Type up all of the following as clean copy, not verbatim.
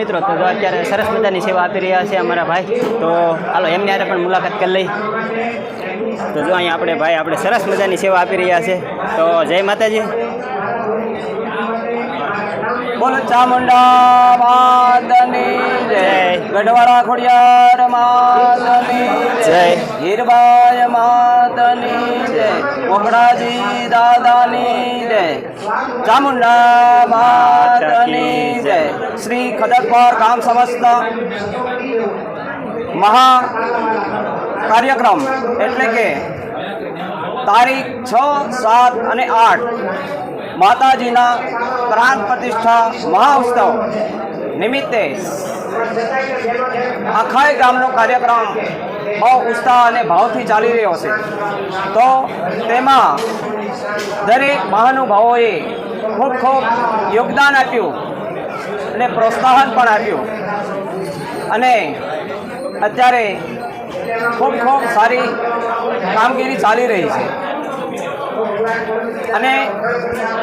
મિત્રો, તો જો અત્યારે સરસ મજાની સેવા આપી રહ્યા છે અમારા ભાઈ. તો હાલો એમની હારે પણ મુલાકાત કરી લઈ. તો જો અહીંયા આપણે સરસ મજાની સેવા આપી રહ્યા છે. તો જય માતાજી. બોલો ચામુંડા માતની જય, ગઢવાડા ખોડિયાર માતની જય, હીરબાઈ માતની જય, કોકડાજી દાદાની જય, ચામુંડા માતની જય. શ્રી ખડકપર ગામ સમસ્ત મહા કાર્યક્રમ એટલે કે તારીખ 6, 7 અને 8 માતાજીના પ્રાણ પ્રતિષ્ઠા મહાઉત્સવ નિમિત્તે આખા ગામનો કાર્યક્રમ બહુ ઉત્સાહ અને ભાવથી ચાલી રહ્યો છે. તો તેમાં દરેક મહાનુભાવોએ ખૂબ યોગદાન આપ્યું અને પ્રોત્સાહન પણ આપ્યું અને અત્યારે ખૂબ સારી કામગીરી ચાલી રહી છે. અને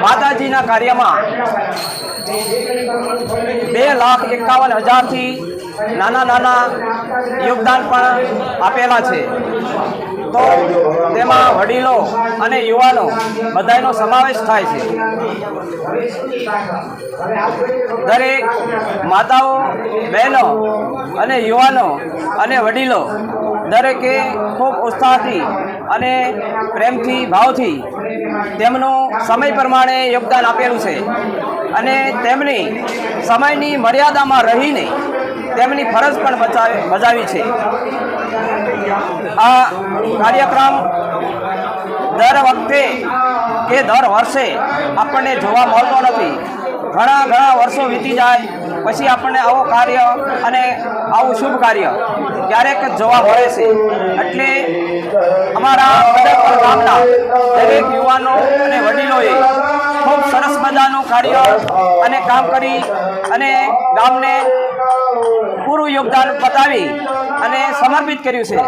માતાજીના કાર્યમાં 2,51,000થી નાના યોગદાન પણ આપેલા છે. તો તેમાં વડીલો અને યુવાનો બધાનો સમાવેશ થાય છે. દરેક માતાઓ, બહેનો અને યુવાનો અને વડીલો દરેકે ખૂબ ઉત્સાહથી અને પ્રેમથી ભાવથી તેમનું સમય પ્રમાણે યોગદાન આપેલું છે અને તેમની સમયની મર્યાદામાં રહીને તેમની ફરજ પણ બજાવી છે. આ કાર્યક્રમ દર વખતે કે દર વર્ષે આપણને જોવા મળતો નથી. ઘણા વર્ષો વીતી જાય પછી આપણને આવો કાર્ય અને આવું શુભ કાર્ય ક્યારેક જ જોવા મળે છે. એટલે અમારા ખડકપર ગામના દરેક યુવાનો અને વડીલોએ ખૂબ સરસ મજાનું કાર્ય અને કામ કરી અને ગામને પૂરું યોગદાન બતાવી અને સમર્પિત કર્યું છે.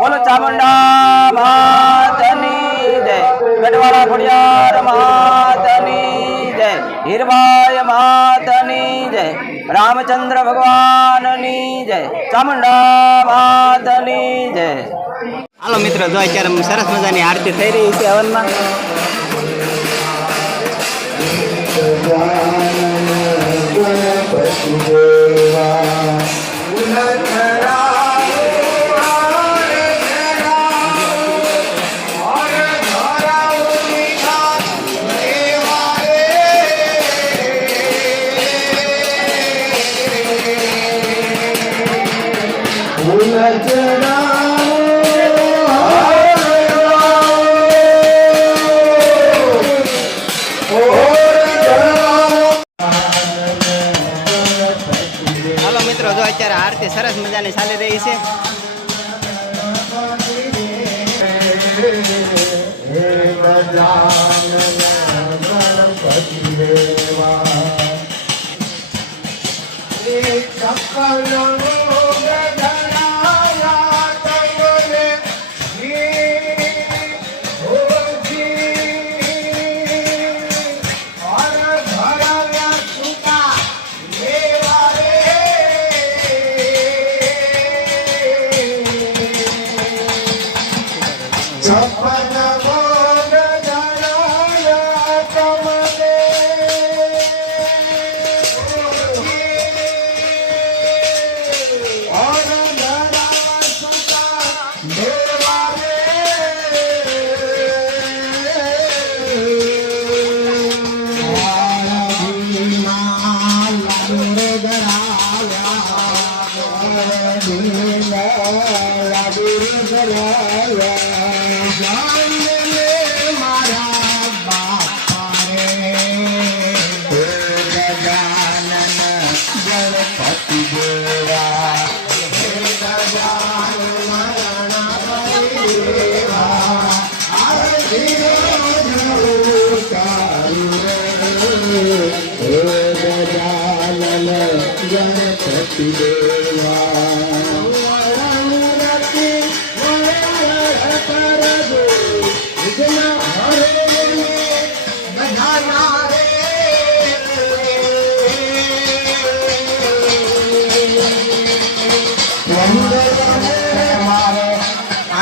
બોલો ચામુંડા માતની જય, ગઢવાડા ખોડિયાર માતની જય, હીરબાઈ માતની જય, રામચંદ્ર ભગવાનની જય, ચામુંડા માતની જય. હાલો મિત્રો, જો અત્યારે સરસ મજાની આરતી થઈ રહી છે હવનમાં. હાલો મિત્રો, જો અત્યારે આરતી સરસ મજાની ચાલી રહી છે.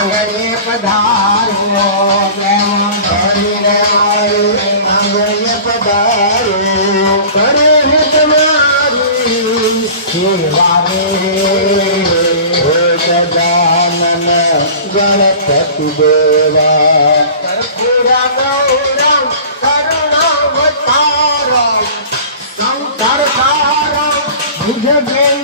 આંગણે પધારો પ્રેમ ભરીને મારી આંગણે પધારો કરે હે તમારી સેવા રે ગજાનન ગણપતિ દેવા કર્પૂરા ગૌરમ કરુણાવતારમ સંકર્ષારમ ભુજગેન્દ્રહારમ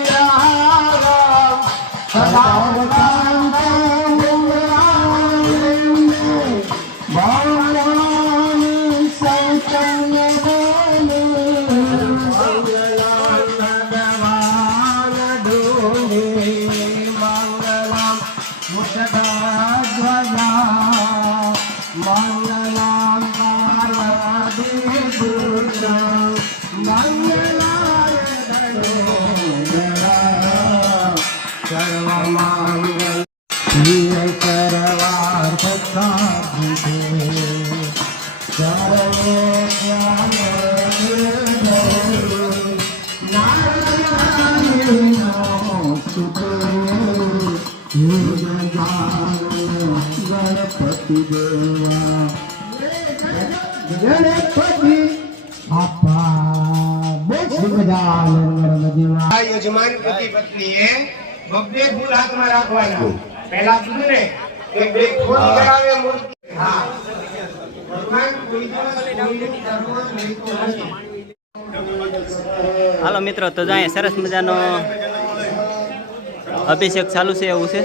ગણપતિ દેવા ગણપતિ બાપા આ યજમાન પતિ પત્નીએ બબ્બે ફૂલ હાથમાં રાખવાના પહેલા કીધું ને કે બે ફૂલ કરાવે મૂર્તિ હા ભગવાન કોઈ દિવસ કોઈનું ધર્મ લેતો નથી. હાલો મિત્રો, તો જો અહીંયા સરસ મજાનો અભિષેક ચાલુ છે એવું છે.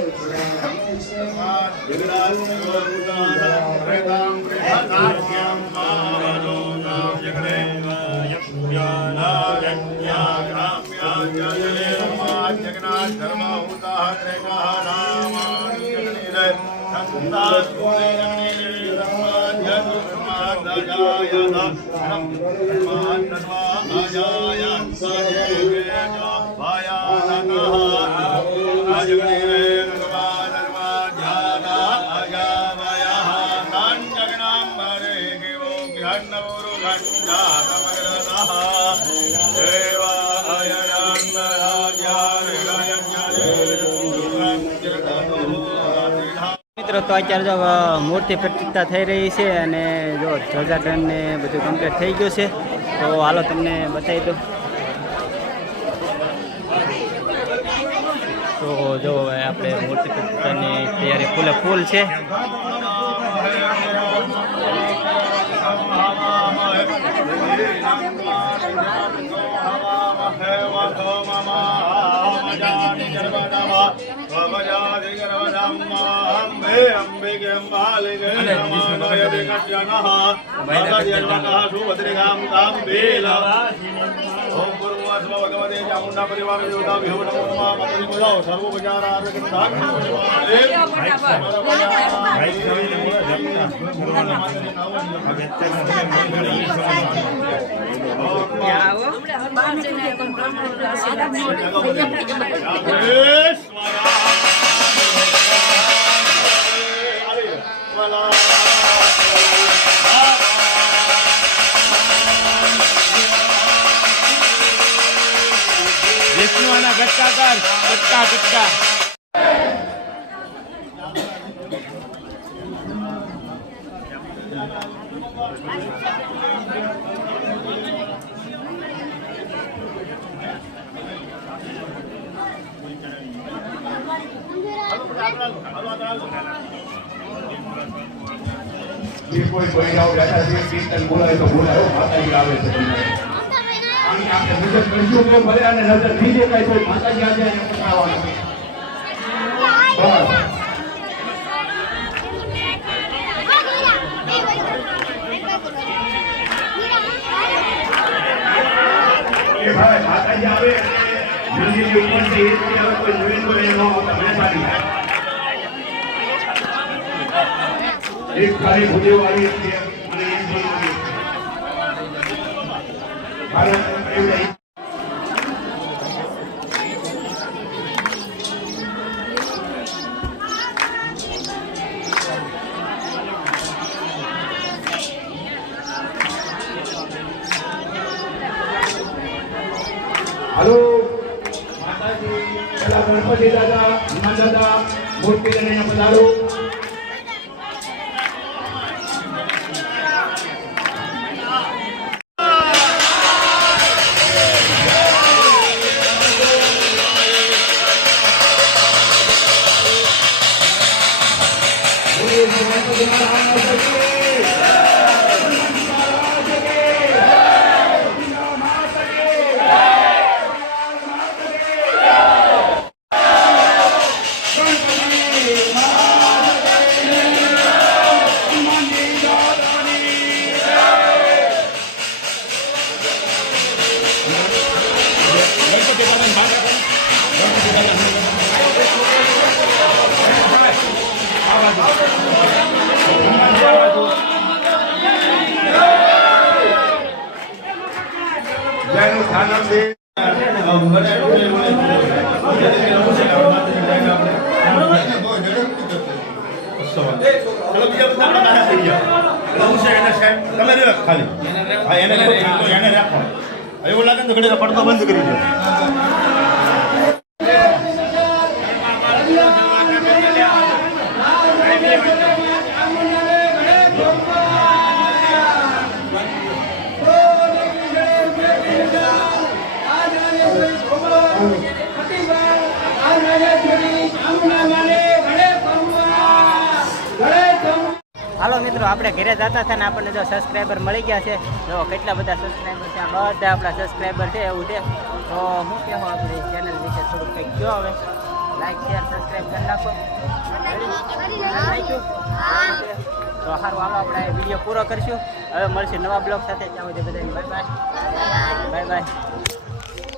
મિત્રો, તો અત્યારે જો મૂર્તિ પ્રતિષ્ઠા થઈ રહી છે અને જો ધ્વજાદંડ ને બધું કમ્પ્લીટ થઈ ગયું છે. તો હાલો તમને બતાવી દઉં. તો જો હવે આપણે મૂર્તિ પ્રતિષ્ઠાની તૈયારી ફૂલે ફૂલ છે. અંબિકે અંબાલિકે નમઃ જગત્યાનઃ માતા સુભદ્રિકામ તામ બેલ ઓમ ગુરુવાસ્વ ભગવતે ચામુંડા પરિવાર દેવતા વિહો નમો નમઃ મંત્રી બોલાવો સર્વ બજાર આરોગ્ય સાથ વિષ્ણુના ગટકા કર, ગટકા ગટકા. કોઈ કોઈ જાઓ બેઠા છે કીર્તન બોલાય તો બોલાય માતાજી આવે છે તમને આની આપણે મુજબ કરજો કે ભલે અને નજર નહીં દેખાય તો માતાજી આજે અહીંયા પકડાવવાનું બસ એ ભાઈ માતાજી આવે મંદિરની ઉપરથી કોઈ નવીન કોઈ ન આવતા મહેરબાની એક ખાલી ભૂદેવ આવી છે અને એક જોઈ ભારત એવું हेलो माताजी, गणपति दादा, हनुमान दादा, मूर्ति लेने पधारो। જયનું સ્થાન છે. એવું લાગે ને તો ઘડી પડતો બંધ કરી દો. હાલો મિત્રો, આપણે ઘરે જતા હતા ને આપણને જો સબસ્ક્રાઈબર મળી ગયા છે. જો કેટલા બધા સબસ્ક્રાઈબર છે, આ બધા આપણા સબસ્ક્રાઈબર છે. એવું છે તો હું કહેવા આપણી ચેનલ વિશે થોડુંક કંઈક કહો. હવે લાઈક શેર સબસ્ક્રાઈબ કરી નાખો. તો સારું, હાલો આપણે વિડીયો પૂરો કરીશું. હવે મળશે નવા બ્લોગ સાથે. ત્યાં સુધી બધાને બાય બાય. Bye bye.